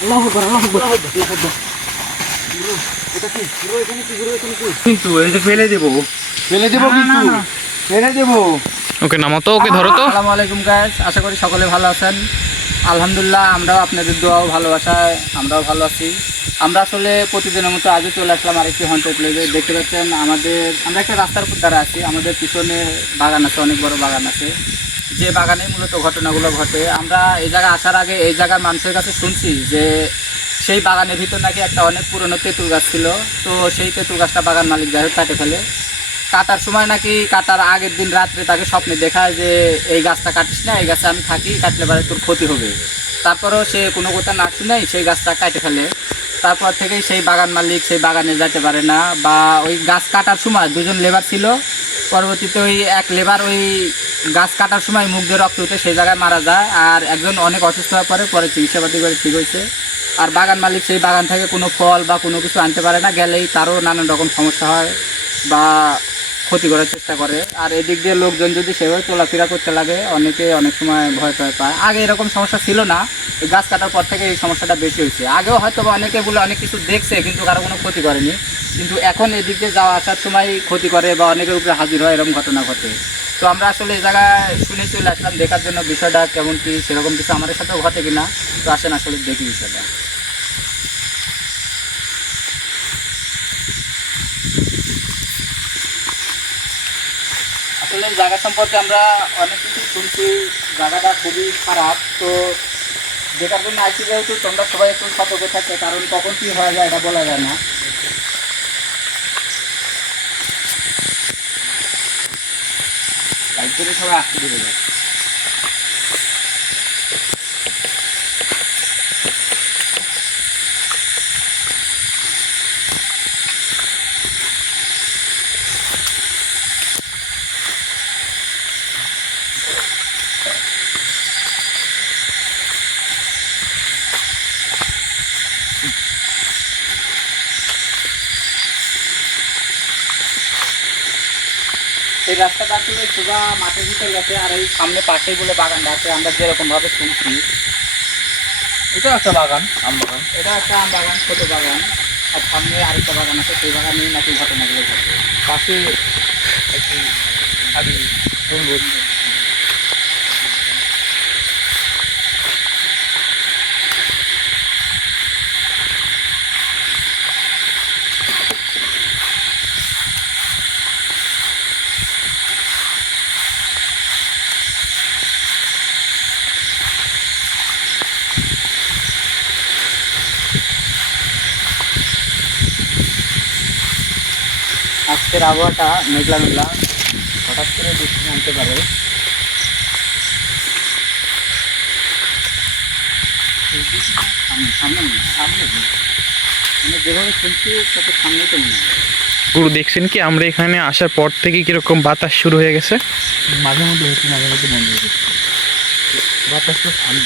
আল্লাহ আকবার আল্লাহ আকবার আল্লাহ আকবার গুরু, এটা কি গুরু এখানে কি গুরু এখানে কি কিন্তু। ফেলে দেবো ফেলে দেবো। কিন্তু ফেলে দেবো ওকে নামো তো ওকে ধরো তো। আসসালামু আলাইকুম গাইস আশা করি সকলে ভালো আছেন। আলহামদুলিল্লাহ আমরাও আপনাদের দোয়াও ভালোবাসায় আমরাও ভালো আছি। আমরা আসলে প্রতিদিনের মতো আজও চলে আসলাম আরেকটি হন্টেড প্লেসে দেখতে পাচ্ছেন আমাদের আমরা একটা রাস্তার উপর দ্বারা আছি। আমাদের পিছনে বাগান আছে অনেক বড় বাগান আছে। যে বাগানে মূলত ঘটনাগুলো ঘটে। আমরা এই জায়গায় আসার আগে এই জায়গার মানুষের কাছে শুনছি যে সেই বাগানের ভিতর নাকি একটা অনেক পুরনো তেঁতুল গাছ ছিল। তো সেই তেঁতুল গাছটা বাগান মালিক যাই হোক কাটে ফেলে। কাটার সময় নাকি কাটার আগের দিন রাত্রে তাকে স্বপ্নে দেখায় যে, এই গাছটা কাটিস না, এই গাছে আমি থাকি, কাটলে পারে তোর ক্ষতি হবে। তারপরেও সে কোনো কথা না শুনেই সেই গাছটা কাটে ফেলে। তারপর থেকেই সেই বাগান মালিক সেই বাগানে যেতে পারে না বা ওই গাছ কাটার সময় দুজন লেবার ছিল। পরবর্তীতে ওই এক লেবার ওই গাছ কাটার সময় মুখ দিয়ে রক্ত উঠে সেই জায়গায় মারা যায় আর একজন অনেক অসুস্থ হয়ে পরে পরে চিকিৎসাপাতি করে ঠিক হয়েছে। আর বাগান মালিক সেই বাগান থেকে কোনো ফল বা কোনো কিছু আনতে পারে না, গেলেই তারও নানান রকম সমস্যা হয় বা ক্ষতি করার চেষ্টা করে। আর এদিক দিয়ে লোকজন যদি সেভাবে চলাফেরা করতে লাগে, অনেকে অনেক সময় ভয় টয় পায়। আগে এরকম সমস্যা ছিল না। এই গাছ কাটার পর থেকে এই সমস্যাটা বেশি হয়েছে। আগেও হয়তো বা অনেকে বলে অনেক কিছু দেখছে, কিন্তু কারও কোনো ক্ষতি করেনি। কিন্তু এখন এদিক দিয়ে যাওয়া আসার সময় ক্ষতি করে বা অনেকের উপরে হাজির হয় এরকম ঘটনা ঘটে। তো আমরা আসলে এই জায়গায় শুনে চলে আসলাম, দেখার জন্য বিষয়টা কেমন কি, সেরকম কিছু আমাদের সাথেও ঘটে কিনা। তো আসেন আসলে দেখি বিষয়টা। আসলে জায়গা সম্পর্কে আমরা অনেক কিছু শুনছি, জায়গাটা খুবই খারাপ। তো যেটার জন্য আইসি যেহেতু তোমরা সবাই একটু সতর্ক থাকে, কারণ কখন কি হয়ে যায় এটা বলা যায় না। সবাই আসতে দিবে। যায় এই আসলে মাঠের ভিতরে গেছে আর এই সামনে পাশেই বলে বাগানটা আছে আমরা যেরকম ভাবে শুনছি। এটা একটা বাগান আম বাগান। এটা একটা আম বাগান ছোট বাগান। আর সামনে আরেকটা বাগান আছে সেই বাগানেই নাকি ঘটনাগুলো ঘটে। পাশে একটি খালি জঙ্গল আজকের আবহাওয়াটা মেঘলা মেঘলা। হঠাৎ করে বৃষ্টি নামতে পারে। সামনে সামনে না, সামনে না। আমি যেভাবে শুনছি তত তো মনে হয় গুরু দেখছেন কি? আমরা এখানে আসার পর থেকে কীরকম বাতাস শুরু হয়ে গেছে? মাঝে মধ্যে হচ্ছে মাঝে মধ্যে বন্ধ হয়ে যাচ্ছে। বাতাস তো সামনে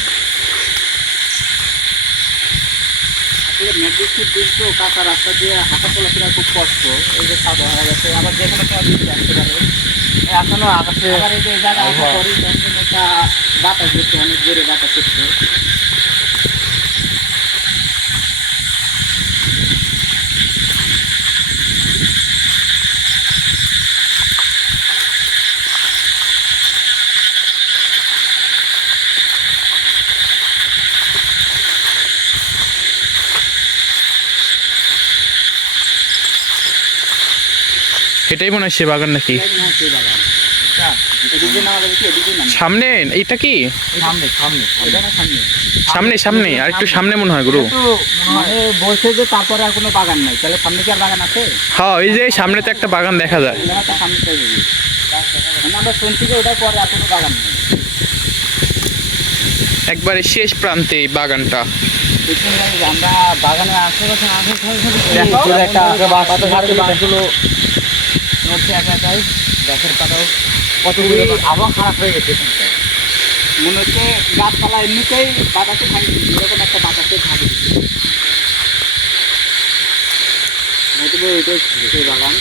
আসলে মেঘবৃষ্টির কাঁচা রাস্তা দিয়ে হাঁটা চলাফেরা খুব কষ্ট। এই যে সাদা হয়ে গেছে আবার যে কোনো সময় বৃষ্টি আসতে পারে। এখনও আকাশে আবার এই যে একটা বাতাস দিচ্ছে অনেক জোরে বাতাস হচ্ছে। এটাই মনে হয় সে বাগান নাকি। সামনে? এটা কি? সামনে সামনে, আর একটু সামনে মনে হয়, গুরু। বলছে যে তারপরে আর কোনো বাগান নাই তাহলে সামনে কি আর বাগান আছে হ্যাঁ ওই যে সামনে তো একটা বাগান দেখা যায়। আমরা শুনছি যে ওটার পরে আর কোনো বাগান নেই একবারে শেষ প্রান্তে বাগানটা। আমরা বাগানের আশেপাশে নড়ছে একা একাই গাছের পাতাও কতগুলো আবহাওয়া খারাপ হয়ে গেছে মনে হচ্ছে গাছপালা এমনিতেই বাতাসে থাকে এরকম একটা বাতাসে থাকে। এটাই সেই বাগান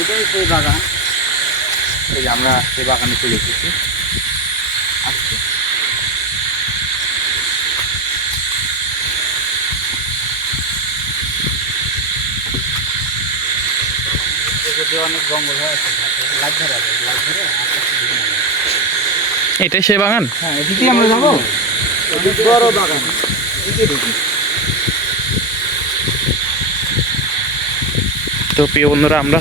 এটাই সেই বাগান এই এই বাগানে চলে এসেছি। এদিকে অনেক জঙ্গল হয়ে আছে লাইট ধরে আছে লাইট ধরে আস্তে আস্তে এটাই সেই বাগান? হ্যাঁ এদিকে আমরা যাব। বড় বাগান। এদিকে ঢুকি তো প্রিয় বন্ধুরা আমরা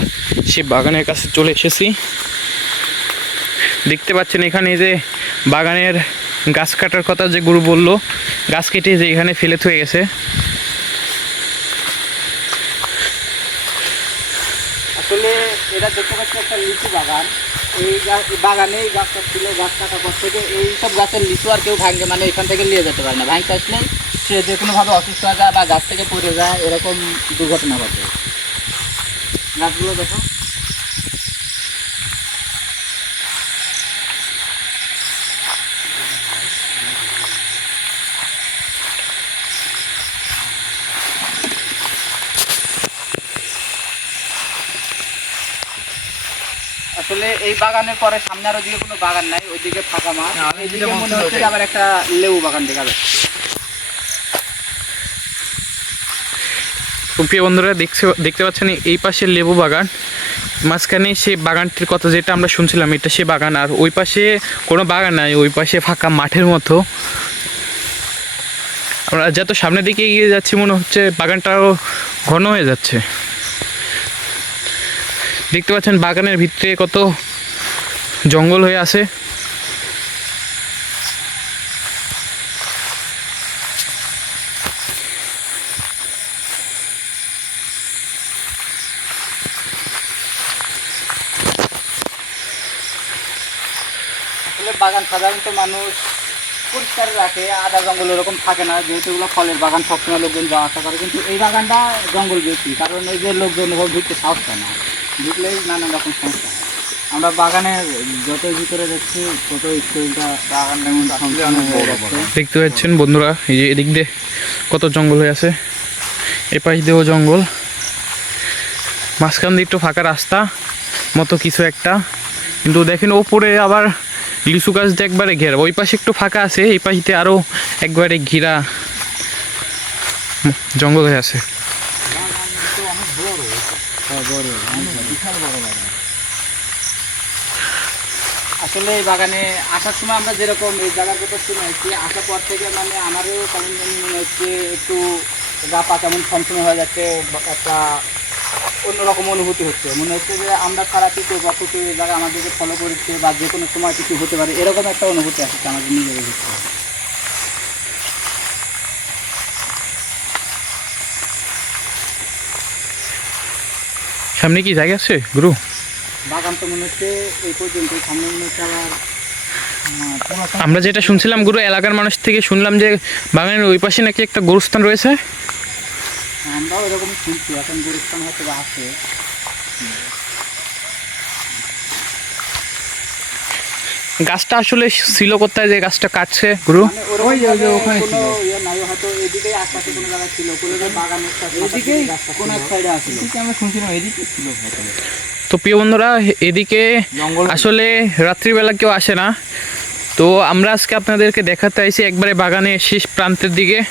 সেই বাগানের কাছে চলে এসেছি। দেখতে পাচ্ছেন এখানে যে বাগানের গাছ কাটার কথা যে গুরু বলল, গাছ কেটে যে এখানে ফেলে থয়ে গেছে। আসলে এটা দেখতে পাচ্ছি একটা লিচু বাগান। এই বাগানে এই গাছটা ছিল, গাছ কাটার পর থেকে এই সব গাছের লিচু আর কেউ ভাঙে মানে এখান থেকে নিয়ে যেতে পারে না। ভাঙতে আসলে সে যে কোনোভাবে অসুস্থ হয়ে যায় বা গাছ থেকে পড়ে যায়, এরকম দুর্ঘটনা ঘটে। গাছগুলো দেখো। আসলে এই বাগানের পরে সামনে আর ওইদিকে কোনো বাগান নাই ওইদিকে ফাঁকা মাঠ। এইদিকে মনে হচ্ছে আবার একটা লেবু বাগান দেখা যাচ্ছে। প্রিয় বন্ধুরা দেখছে দেখতে পাচ্ছেন এই পাশে লেবু বাগান। মাঝখানে সেই বাগানটির কথা যেটা আমরা শুনছিলাম এটা সে বাগান। আর ওই পাশে কোনো বাগান নাই ওই পাশে ফাঁকা মাঠের মতো। আমরা যত সামনের দিকে এগিয়ে যাচ্ছি মনে হচ্ছে বাগানটাও ঘন হয়ে যাচ্ছে। দেখতে পাচ্ছেন বাগানের ভিতরে কত জঙ্গল হয়ে আছে। বাগান সাধারণত মানুষ পরিষ্কার রাখে আদা জঙ্গল ওরকম থাকে না, যেহেতু ফলের বাগান, সবসময় লোকজন যাওয়া আসা করে। কিন্তু এই বাগানটা জঙ্গল বেশি, কারণ এই যে লোকজন ঢুকতে সাহস পায় না। ঢুকলেই নানান রকম সমস্যা। হয় আমরা বাগানের যত ভিতরে যাচ্ছি তত স্কুলটা দেখতে পাচ্ছেন বন্ধুরা এই যে এদিক দিয়ে কত জঙ্গল হয়ে আছে। এ পাশ দিয়েও জঙ্গল। মাঝখান দিয়ে একটু ফাঁকা রাস্তা মতো কিছু একটা। কিন্তু দেখেন ওপরে আবার লিচু গাছ দিয়ে একবারে ঘেরা। ওই পাশে একটু ফাঁকা আছে এই পাশে আরও একবারে ঘেরা জঙ্গল হয়ে আছে। আসলে এই বাগানে আসার সময় আমরা যেরকম এই জায়গার কথা শুনে আসছি আসার পর থেকে মানে আমারও কেমন জানি মনে হচ্ছে একটু গা পা কেমন ছমছমে হয়ে যাচ্ছে বা একটা অন্যরকম অনুভূতি হচ্ছে। মনে হচ্ছে যে আমরা সারা কিছু বছর এই জায়গা আমাদেরকে ফলো করছে বা যে কোনো সময় কিছু হতে পারে এরকম একটা অনুভূতি আসছে আমাদের নিজের ভিতরে। সামনে কি জায়গা আছে গুরু? বাগান তো মনে হচ্ছে এই পর্যন্ত সামনে মনে হচ্ছে আবার আমরা যেটা শুনছিলাম গুরু এলাকার মানুষ থেকে শুনলাম যে বাগানের ওই পাশে নাকি একটা গরুস্থান রয়েছে। আমরাও এরকম শুনছি এখন গরুস্থান হয়তো বা আছে গাছটা আসলে ছিল কোথায় যে গাছটা কাটছে গুরু মানে ওরকম ওই যে- ওই যে ভাবে ওখানে কোনো ছিল। ইয়ে নাই, হয়তো এদিকেই আশপাশে কোনো জায়গায় ছিল, কোনো যে বাগানের সাথে এদিকেই রাস্তা কোন ছিল। এক সাইডে আসলে এদিকে আমরা শুনছিলাম গাছটা কাটছে হয়তো তো প্রিয় বন্ধুরা এদিকে আসলে রাত্রিবেলা কেউ আসে না। তো আমরা আজকে আপনাদেরকে দেখাতে আইছি একবারে বাগানের শেষ প্রান্তের দিকে।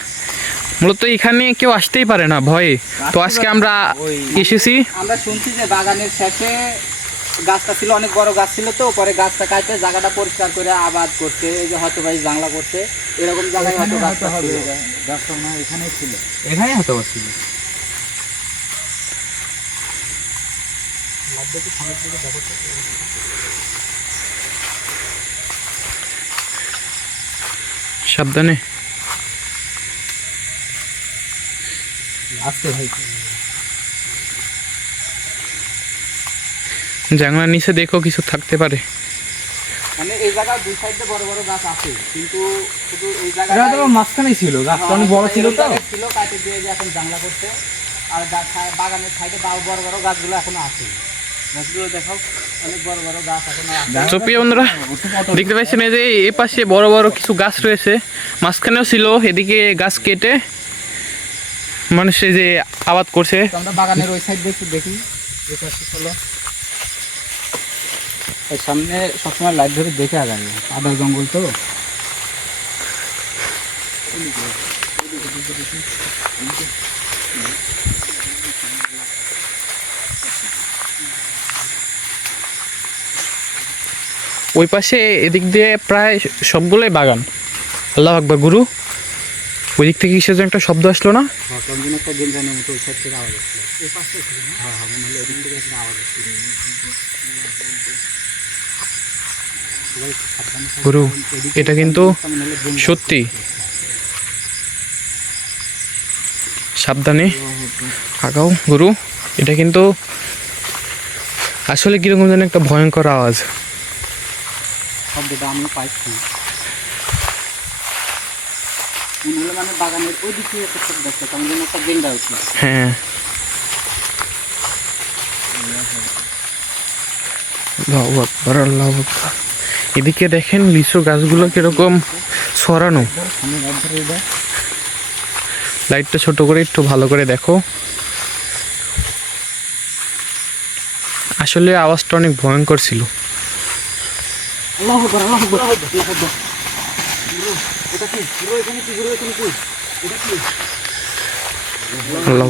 মূলত এখানে কেউ আসতেই পারে না ভয়ে। তো আজকে আমরা এসেছি। আমরা শুনছি যে বাগানের শেষে গাছটা ছিল অনেক বড় গাছ ছিল তো পরে গাছটা কাটে জায়গাটা পরিষ্কার করে আবাদ করছে এই যে হয়তো ভাই জাংলা করছে এরকম জায়গায় হয়তো গাছটা ছিল। গাছটা হয় এখানেই ছিল। এখানেই হয়তো ছিল। সাবধানে। আসতে হয়তো জানলার নিচে দেখো কিছু থাকতে পারে। মানে এই জায়গায় দুই সাইডে বড় বড় গাছ আছে কিন্তু শুধু এই এটা তো মাঝখানেই ছিল গাছটা অনেক বড় ছিল তো। ছিল কাটে দিয়ে এখন জাংলা করছে। আর বাগানের সাইডে বড় বড় গাছগুলো এখনও আছে। তো প্রিয় বন্ধুরা দেখতে পাচ্ছেন এই যে এ পাশে বড় বড় কিছু গাছ রয়েছে। মাঝখানেও ছিল এদিকে গাছ কেটে মানুষ এই যে আবাদ করছে। আমরা বাগানের ওই সাইড দেখি দেখি এর সামনে সবসময় লাইট ধরে দেখে আগাবে আদা জঙ্গল তো। ওই পাশে এদিক দিয়ে প্রায় সবগুলোই বাগান। আল্লাহ আকবর গুরু। ওই দিক থেকে কিসের একটা শব্দ আসলো না? কেমন একটা গুরু এটা কিন্তু সত্যি। সাবধানে আগাও গুরু। এটা কিন্তু আসলে কীরকম যেন একটা ভয়ঙ্কর আওয়াজ। শব্দটা আমি পাইছি। মানে বাগানের ওই দিকে একটা শব্দ আসছে কেমন যেন একটা গেন্ডা উঠল হ্যাঁ। আল্লাহু আকবার, আল্লাহু আকবার। এদিকে দেখেন লিচু গাছগুলো কীরকম সরানো লাইটটা ছোট করে একটু ভালো করে দেখো। আসলে আওয়াজটা অনেক ভয়ঙ্কর ছিল। আল্লাহ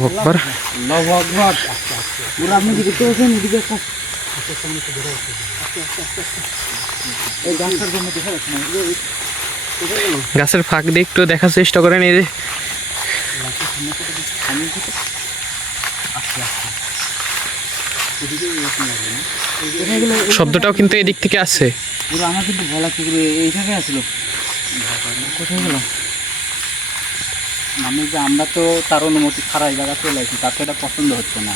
গাছের ফাঁক দিয়ে একটু দেখার চেষ্টা করেন এই যে? এখানে গেলে শব্দটাও কিন্তু এদিক থেকে আসছে। পুরো আমার কিন্তু ভয় লাগছে আসলো? কোথায় গেল? আমি যে আমরা তো তার অনুমতি ছাড়া এই জায়গা চলে আসি তাতে এটা পছন্দ হচ্ছে না।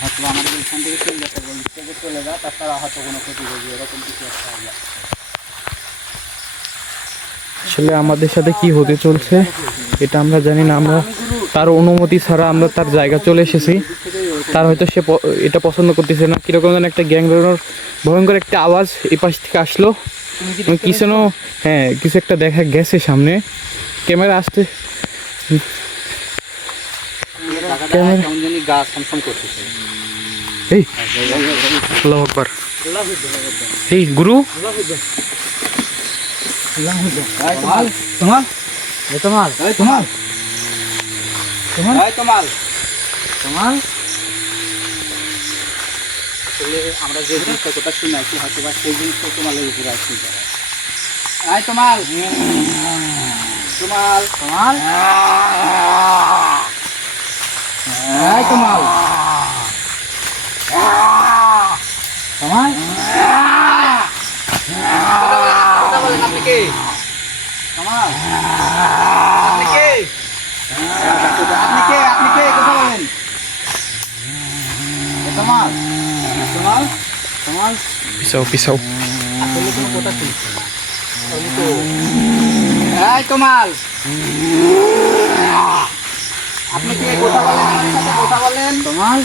হয়তো আমাদের এখান থেকে চলে যেতে বলি থেকে চলে যা তাছাড়া হয়তো কোনো ক্ষতি করবে এরকম কিছু একটা আসলে আমাদের সাথে কি হতে চলছে এটা আমরা জানি না আমরা তার অনুমতি ছাড়া আমরা তার জায়গা চলে এসেছি। তার হয়তো সে এটা পছন্দ করতেছে না কীরকম যেন একটা গ্যাং ভয়ঙ্কর একটা আওয়াজ এই পাশ থেকে আসলো। কি কিছু হ্যাঁ কিছু একটা দেখা গেছে সামনে। ক্যামেরা আসতে ক্যামেরা- কেমন জানি গা সমসম করতেছে। এই আল্লাহ আকবার। এই গুরু? তোমার? তোমার। তোমার। তোমার? তোমার তোমার। তোমার? আসলে আমরা যে জিনিসটা কথা শুনে আছি হয়তো বা সেই জিনিসটা তোমার লেগে ঘুরে আসছি এই তোমার। তোমার। তোমার? তোমার। তোমার কথা বলেন আপনি কে তোমার আপনি কে আপনি কে আপনি কে কথা বলেন এ তোমার তোমার তোমার পিছাও পিছাও আসলে কোনো কথা শুনছি না আমি তো এই তোমার আপনি কে কথা বলেন আমার সাথে কথা বলেন তোমার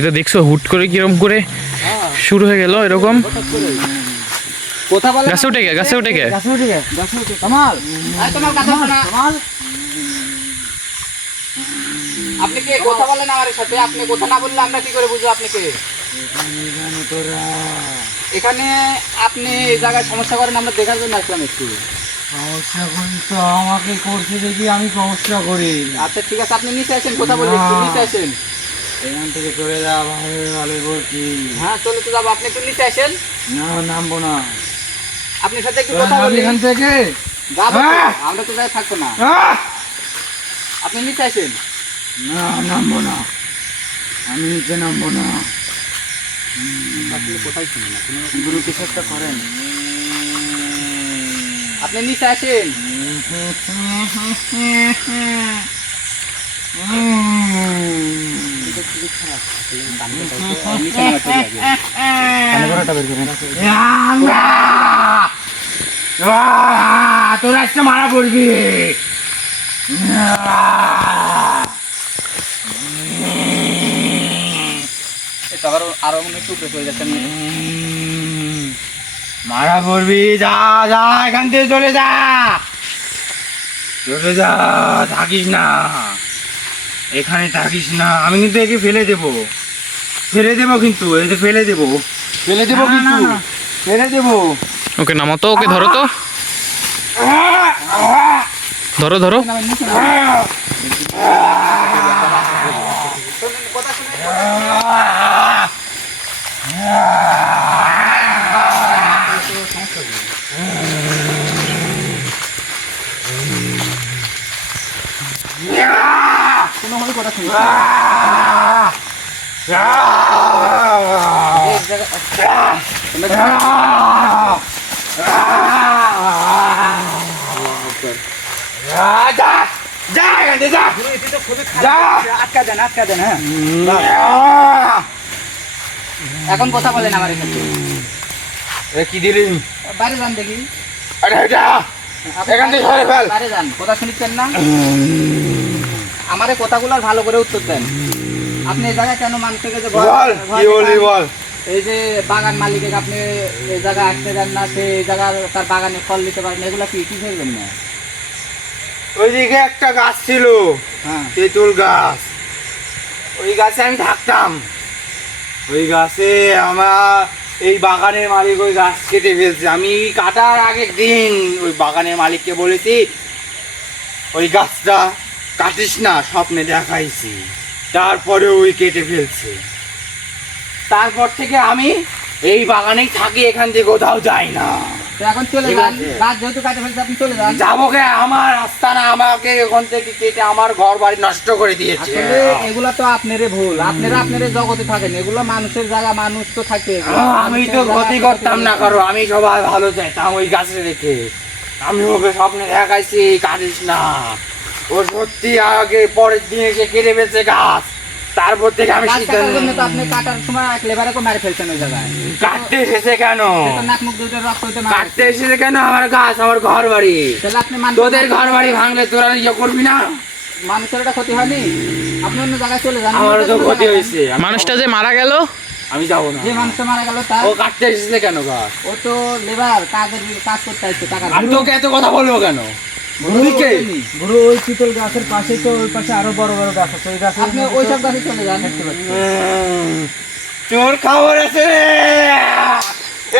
এটা দেখছ হুট করে কীরকম করে শুরু হয়ে গেল এরকম। গাছে উঠে গে গাছে উঠে গে। আপনি কে? কথা বলেন আমার সাথে। আপনি কথা না বললে আমরা কি করে বুঝব আপনি কে এখানে আপনি এই জায়গায় সমস্যা করেন আমরা দেখার জন্য আসলাম একটু। সমস্যা করি তো আমাকে করতে দেখি আমি সমস্যা করি। আচ্ছা ঠিক আছে আপনি নিচে আসেন কথা বলবেন একটু নিচে আসেন। এখান থেকে চলে যা ভালো ভালো করছি। হ্যাঁ চলে তো যাব। আপনি একটু নিচে আসেন। না নামবো না। আপনার সাথে একটু কথা বলি। এখান থেকে। যাব। আমরা তো যাই থাকব না। আপনি নিচে আসেন। না নামবো না। আমি নিচে নামবো না। আপনি কোথায় শুনেন? আপনি গুরু কিছু একটা করেন। আপনি নিচে আসেন। নিচে তোর আজকে মারা পড়বি। আরও মনে একটু উপরে চলে মারা পড়বি যা যা এখান থেকে চলে যা। চলে যা থাকিস না। এখানে থাকিস না। আমি কিন্তু একে ফেলে দেবো। ফেলে দেবো কিন্তু এতে ফেলে দেবো। ফেলে দেবো কিন্তু। ফেলে দেবো। ওকে নামো তো ওকে ধরো তো। ধরো ধরো। কথা শুনি যা এখান কথা বলেন আমার এখানে। কি দিলি? বাইরে যান দেখি। আরে এখান থেকে সরে ফেল। বাইরে যান। কথা শুনিচ্ছেন না? আমার এই কথাগুলো আর ভালো করে উত্তর দেন। আপনি এই জায়গায় কেন মানুষকে যে বল কি বলি বল? এই যে বাগান মালিকে আপনি এই জায়গায় আসতে দেন না সে এই জায়গার তার বাগানে ফল দিতে পারেন এগুলো কি কিসের জন্য ওইদিকে একটা গাছ ছিল হ্যাঁ। তেঁতুল গাছ। ওই গাছে আমি থাকতাম। ওই গাছে আমার এই বাগানের মালিক ওই গাছ কেটে ফেলছে। আমি কাটার আগের দিন ওই বাগানের মালিককে বলেছি ওই গাছটা কাটিস না স্বপ্নে দেখাইছি। তারপরে ওই কেটে ফেলছে। তারপর থেকে আমি এই বাগানেই থাকি এখান থেকে কোথাও যাই না। তো এখন চলে যান। গাছ যেহেতু কাটে ফেলছে আপনি চলে যান। যাব কে? আমার রাস্তা না আমাকে ওখান থেকে কেটে আমার ঘর বাড়ি নষ্ট করে দিয়েছে। এগুলা তো আপনারই ভুল। আপনারা আপনার জগতে থাকেন। এগুলো মানুষের জায়গা মানুষ তো থাকে। আমি তো ক্ষতি করতাম না কারও আমি সবাই ভালো চাইতাম ওই গাছে রেখে। আমি ওকে স্বপ্নে দেখাইছি কাটিস না। ও সত্যি আগে পরের দিন এসে কেটে গাছ। তারপর থেকে আমি গাছ সিদ্ধান্ত তো আপনি কাটার সময় এক লেবারকে মেরে ফেলছেন ওই জায়গায়। কাটতে এসেছে কেন? নাক মুখ দুটো রক্ত হতে মারা। কাটতে এসেছে কেন? আমার গাছ আমার ঘর বাড়ি তাহলে আপনি মানুষ তোদের ঘর বাড়ি ভাঙলে তোরা ইয়ে করবি না? মানুষের একটা ক্ষতি হয়নি। আপনি অন্য জায়গায় চলে যান। আমারও তো ক্ষতি হয়েছে। মানুষটা যে মারা গেল? আমি যাব না। যে মানুষটা মারা গেল তার ও কাটতে এসেছে কেন গাছ? ও তো লেবার কাজের কাজ করতে আসছে টাকা আমি তোকে এত কথা বলব কেন? ওই চিতল গাছের পাশে তো ওই পাশে আরও বড় বড় গাছ আছে। ওই গাছে আপনি ওই সব গাছে চলে যান। দেখতে পাচ্ছি। খবর আছে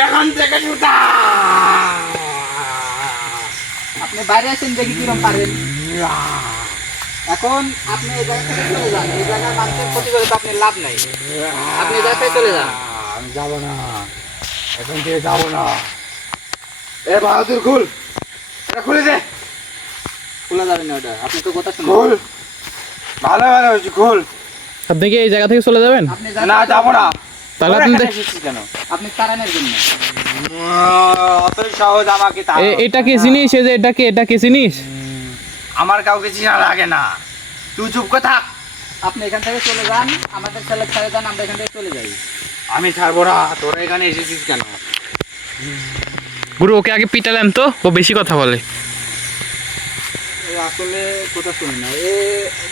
এখান থেকে আপনি বাইরে আসেন দেখি কিরম পারেন। এখন আপনি এই জায়গা থেকে চলে যান। এই জায়গার মানুষের ক্ষতি করে তো আপনার লাভ নাই। আপনি এই জায়গা থেকে চলে যান। আমি যাব না। এখন থেকে যাব না। এ বাহাদুর খুল। এটা খুলে দে খোলা যাবে না ওটা। আপনি তো কথা শুনুন খুল। ভালো ভালো হয়েছে খুল। আপনি কি এই জায়গা থেকে চলে যাবেন? আপনি না যাব না। তাহলে আপনি কেন? জন্য। সহজ আমাকে এটা কে চিনিস? এই যে এটা কে এটা কে চিনিস? আমার কাউকে চিনা লাগে না। তুই চুপ করে থাক। আপনি এখান থেকে চলে যান আমাদের ছেলে ছেড়ে যান আমরা এখান থেকে চলে যাই। আমি ছাড়বো না। তোরা এখানে এসেছিস কেন? গুরু ওকে আগে পিটালেন তো? ও বেশি কথা বলে। আসলে কথা শুনি না। এ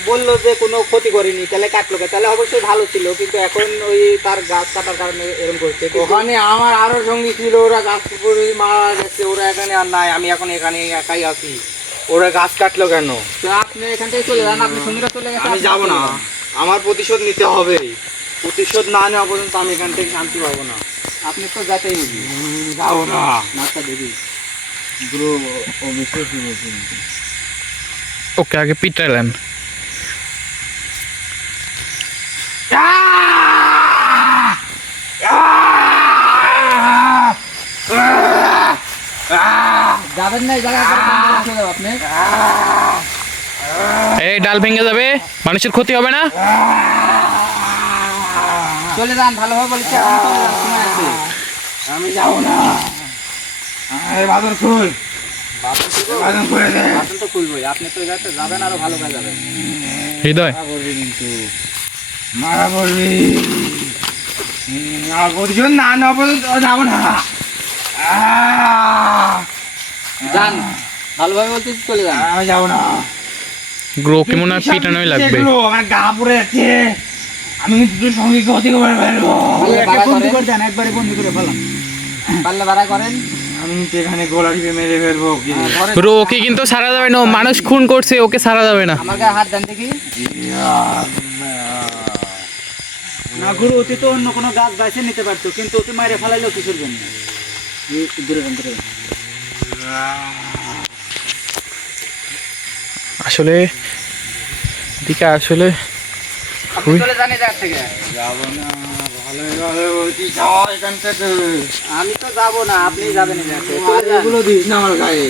বলল যে কোনো ক্ষতি করেনি তাহলে কাটলো? তাহলে অবশ্যই ভালো ছিল কিন্তু এখন ওই তার গাছ কাটার কারণে এরকম করছে। ওখানে আমার আরও সঙ্গী ছিল ওরা গাছ পুকুরে মারা গেছে ওরা এখানে আর নাই আমি এখন এখানে একাই আছি। ওরা গাছ কাটলো কেন? তো আপনি এখান থেকে চলে যান আপনি সঙ্গীরা চলে গেছে আমি যাব না। আমার প্রতিশোধ নিতে হবে। প্রতিশোধ না নেওয়া পর্যন্ত আমি এখান থেকে শান্তি পাবো না। আপনি তো যাতেই যাব না। মাছটা দেখি ব্রো বলছি ওকে আগে পিটালেন এই ডাল ভেঙে যাবে মানুষের ক্ষতি হবে না? চলে যান ভালোভাবে বলেছি আমি যাব না। এই বাদর খুল বাদর খুলে দে আপনি তো খুলবই আপনি তো যাতে যাবেন আরও ভালো কাজ যাবেন। হৃদয়। মারা পড়বি না প্রতিশোধ না নেওয়া পর্যন্ত যাব না। যান ভালোভাবে বলতেছি চলে যান? আমি যাব না। গুরু ওকে মনে পিটানোই লাগবে? এগুলো আমার গা পড়ে যাচ্ছে। আমি কিন্তু তোর সঙ্গে ক্ষতি করে দেন একবারে বন্দি করে ফেলাম। পারলে ভাড়া করেন। আমি কিন্তু এখানে গোলা টিপে মেরে ফেলব হ্যাঁ, ওকে কিন্তু সারা যাবে না। ও মানুষ খুন করছে ওকে সারা যাবে না। হাত দেন দেখি। না গুরু অতি তো অন্য কোনো গাছ বাইছে নিতে পারতো কিন্তু অতি মাইরে ফেলাইলো কিসের জন্য দূরে দূরে আসলে দিকে আসলে চলে থেকে। যাব না। আমি তো যাব না আপনি যাবেন। এগুলো দিস না আমার গায়ে।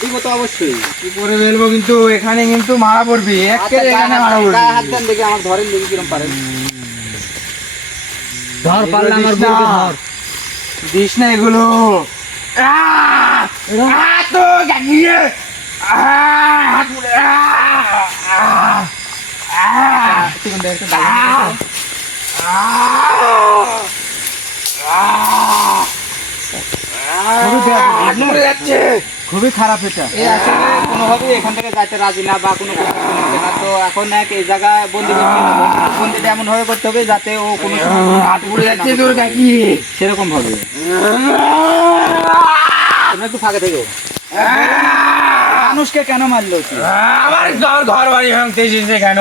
দিব তো অবশ্যই। কি করে ফেলব কিন্তু এখানে কিন্তু মারা পড়বি। এখানে মারা পড়বি। গায়ে হাত দেন দেখি আমার ধরেন দেখি কিরম পারেন ধর পারলে আমার দিস ধর। দিস না এগুলো। আহ! আহ, তো গাগিয়ে হাত পুড়ে, আহ, আহ, আহ, খুবই খারাপ এটা। এই আসলে কোনোভাবেই এখান থেকে যাইতে রাজি না বা কোনো না। তো এখন এক এই জায়গায় বন্দি করতে হবে বন্দিটা এমন ভাবে করতে হবে যাতে ও কোনো সেরকম ভাবে তোমরা একটু ফাঁকে থেকো। মানুষকে কেন মারলো আমার ঘর ঘর বাড়ি ভাঙতে কেন?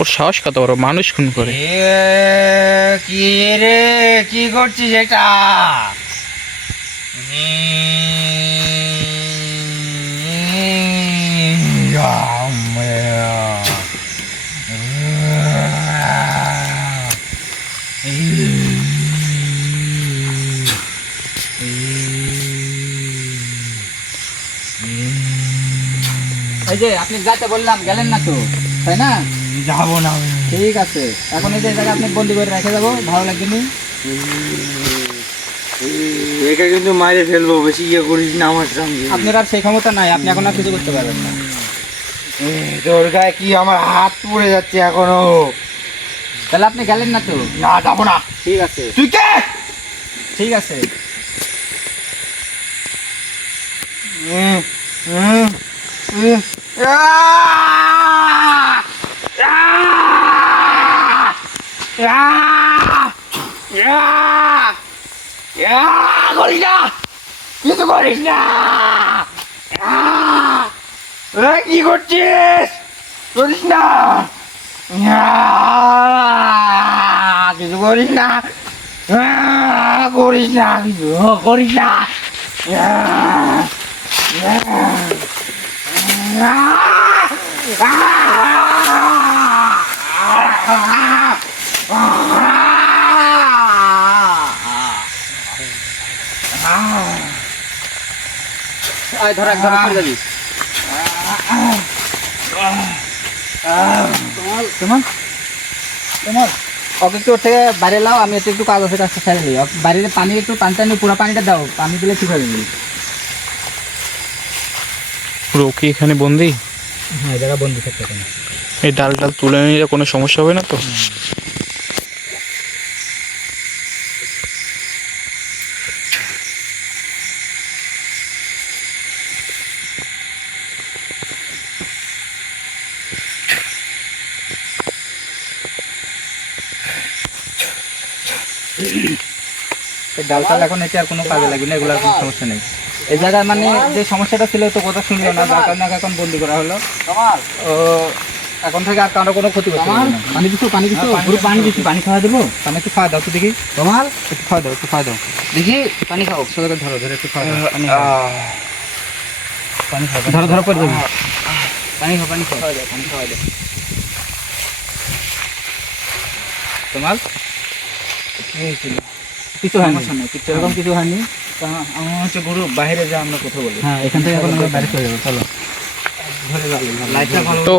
ওর সাহস কত বড়? মানুষ খুন করে। কি রে? কি করছিস এটা? এই যে আপনি যাইতে বললাম গেলেন না তো? তাই না? যাব না ঠিক আছে। এখন এই যে জায়গায় আপনি বন্দি করে রেখে যাব ভালো লাগবে নি? একে কিন্তু মারে ফেলব বেশি ইয়ে করিস না আমার সঙ্গে। আপনার আর সেই ক্ষমতা নাই আপনি এখন আর কিছু করতে পারবেন না। তোর গায়ে কি আমার হাত পড়ে যাচ্ছে এখনও? তাহলে আপনি গেলেন না তো? না যাব না। ঠিক আছে। তুই কে? ঠিক আছে। উম, উম, উম, আহ! আহ! আহ! আহ! আহ! করিস না কিছু করিস না আহ! এ, কি করছিস করিস না আহ! কিছু করিস না আহ! করিস না কিছু করিস না আহ! আয় ধর এক ধরে যাবি। তোমার? তোমার? ওকে একটু ওর থেকে বাইরে লাও আমি একটু কাজ আছে কাজটা ফেলে দিই। বাইরে পানি একটু টানতে আনি পুরো পানিটা দাও পানি দিলে ঠিক হয়ে যাবে। পুরো ওকে এখানে বন্দি? হ্যাঁ এই জায়গা বন্দি থাকতে পারে এই ডাল ডাল তুলে নিলে কোনো সমস্যা হবে না তো? এই ডাল টাল এখন এতে আর কোনো কাজে লাগবে না এগুলোর কোনো সমস্যা নেই। এই জায়গায় মানে যে সমস্যাটা ছিল তো কথা শুনলো না যার কারণে এখন বন্দি করা হলো ও এখন থেকে আর কারও কোনো ক্ষতি না পানি দিছো পানি দিছো পুরো পানি দিছি পানি খাওয়া দেবো পানি একটু খাওয়া দাও তো দেখি তোমার একটু খাওয়া দাও একটু খাওয়া দাও দেখি পানি খাও সোজা করে ধরো ধরে একটু খাওয়া দাও পানি খাও পানি খাও ধরো ধরো করে দেবো পানি খাও পানি খাও পানি খাওয়া দাও তোমার কিছু হয়নি কিছু হয়নি তা আমার হচ্ছে গুরু বাইরে যা আমরা কথা বলি। হ্যাঁ এখান থেকে এখন আমরা বাইরে চলে যাব চলো। তো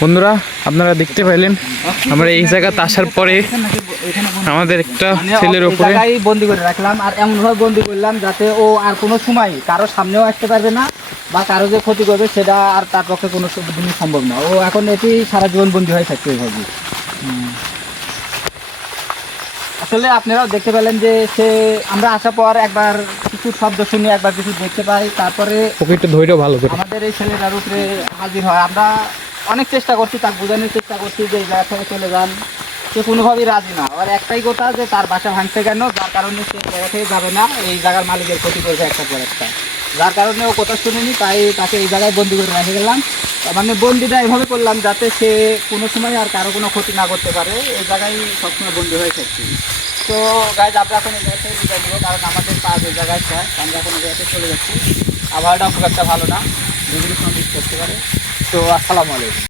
বন্ধুরা আপনারা দেখতে পাইলেন আমরা এই জায়গাতে আসার পরে আমাদের একটা মানে ছেলের জায়গায় বন্দি করে রাখলাম আর এমন ভাবে বন্দি করলাম যাতে ও আর কোনো সময় কারও সামনেও আসতে পারবে না বা কারও যে ক্ষতি করবে সেটা আর তার পক্ষে কোনো সম্ভব না। ও এখন এটি সারা জীবন বন্দি হয়ে থাকবে এইভাবে আসলে আপনারাও দেখতে পেলেন যে সে আমরা আসার পর একবার কিছু শব্দ শুনি একবার কিছু দেখতে পাই তারপরে ধৈর্য ভালো করে। আমাদের এই ছেলেটার উপরে হাজির হয়। আমরা অনেক চেষ্টা করছি তার বোঝানোর চেষ্টা করছি যে এই জায়গা থেকে চলে যান সে কোনোভাবেই রাজি না। আবার একটাই কথা যে তার বাসা ভাঙছে কেন? যার কারণে সে জায়গা থেকে যাবে না। এই জায়গার মালিকের ক্ষতি করেছে একটা পর একটা। যার কারণে ও কথা শুনিনি, তাই তাকে এই জায়গায় বন্দি করে রেখে গেলাম। মানে বন্দিটা এভাবে করলাম যাতে সে কোনো সময় আর কারও কোনো ক্ষতি না করতে পারে। এই জায়গায় সবসময় বন্দি হয়ে থাকছি তো গাইজ আমরা এখন এই জায়গা থেকে বিদায় নেব, কারণ আমাদের কাজ এই জায়গায় চায় আমরা এখন এই জায়গাতে চলে যাচ্ছি। আবহাওয়াটা খুব একটা ভালো না। বিভিন্ন সন্দেশ করতে পারে। তো আসসালামু আলাইকুম।